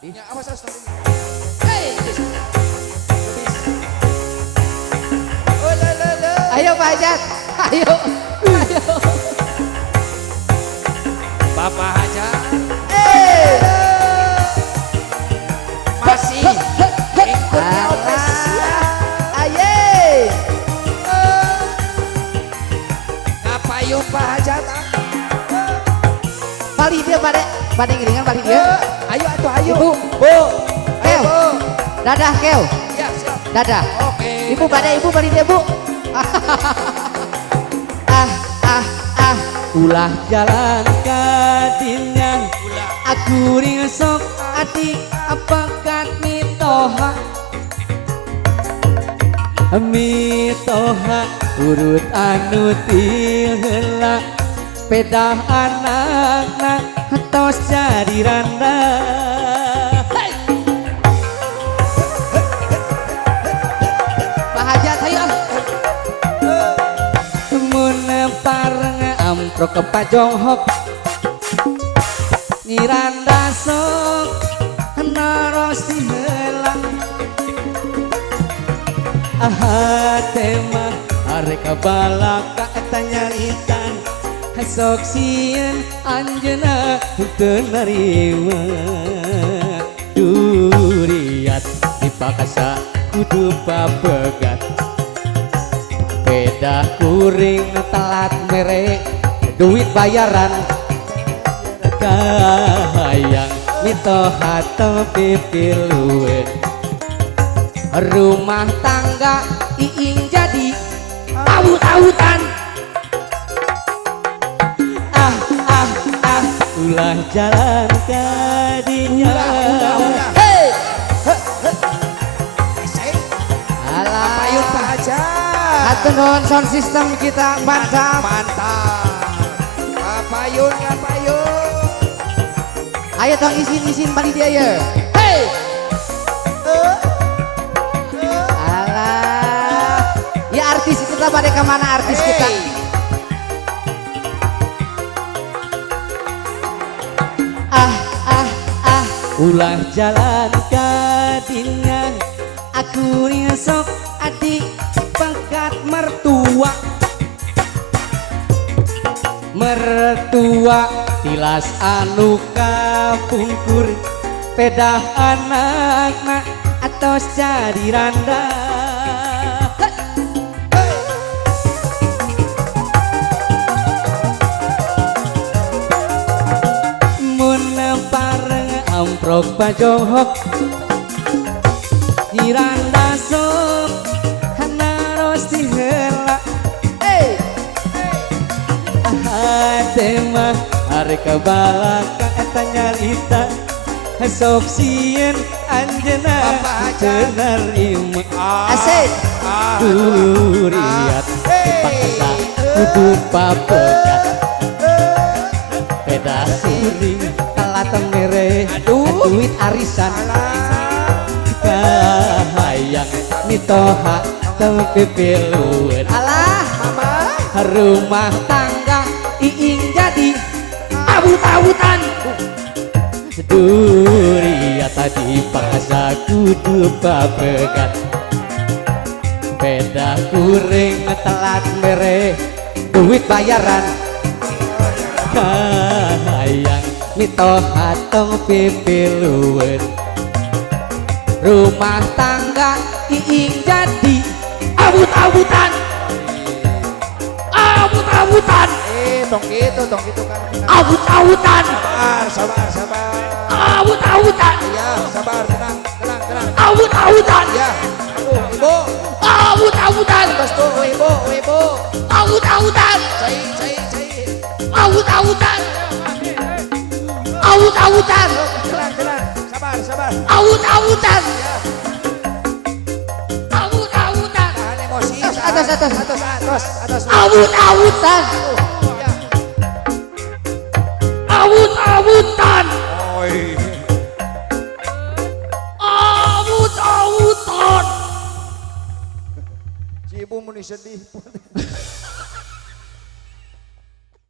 Ya, awas awas nanti. Hey. Oh la la la. Ayo Pak Hajat, ayo, ayo. Bapak Hajat. Masih ikutnya operasi. Aye. Ngapayun Pak Hajat? Balik dia pada ngiringan balik dia. Ayo atuh ayo. Ibu, Bu. Keo, Ayo, Bu. dadah Keo, Ya, siap. dadah. Oke. Ibu balik dia Bu. Ulah jalan kadinya Ulah. aku ringsok adik apakat mitoha mitoha urut anu tilhela sepeda anakna tos jadi randa Pak Hajat, ayo. mun pareng amprok ke pajonghok ngiranda sok naros diheula tema arek balaka eta nyaritan sok sieun anjeunna teu narima duriat dipakasa kudu papegat beda kuring telat mere duit bayaran kahayang mitoha pipilueun rumah tangga iing jadi tahu-tahutan ulah jalan kadinya Hey. Alah. Ngapayun Pak Hajat? Hatur nuhun sound system kita mantap. Mantap. Ngapayun, ngapayun. Ayo tong isin balik dia ya. Hey. Alah. Ya artis kita pada kemana artis kita? ulah jalan kadinya aku ringsok adik pangkat mertua tilas anu kapungkur pedah anakna atos jadi randa mun pareng amprok pajohok nyiranda sok hanaros diheula tema arek balaka eta nyarita sok sieun anjeunna teu narima Asik. duriat dipaksa kudu papegat beda kuring telat mere duit arisan kahayang mitoha teu pipilueun Alah. rumah tangga iing jadi abut-abutan duriat tadi paksa kudu papegat beda kuring telat mere duit bayaran kahayang mitoha tong pipilueun rumah tangga iing jadi abut-abutan Tong gitu kan. awut-awutan Sabar. awut-awutan Ya, sabar, tenang. awut-awutan Ya. Aduh, Ibu. awut-awutan Bos tuh, Ibu. awut-awutan Cai. awut-awutan awut-awutan Tenang. Sabar. awut-awutan Ya, awut-awutan tahan emosi. Atas. awut-awutan Ya. awut-awutan Oi. awut-awutan Si Ibu muni sedih.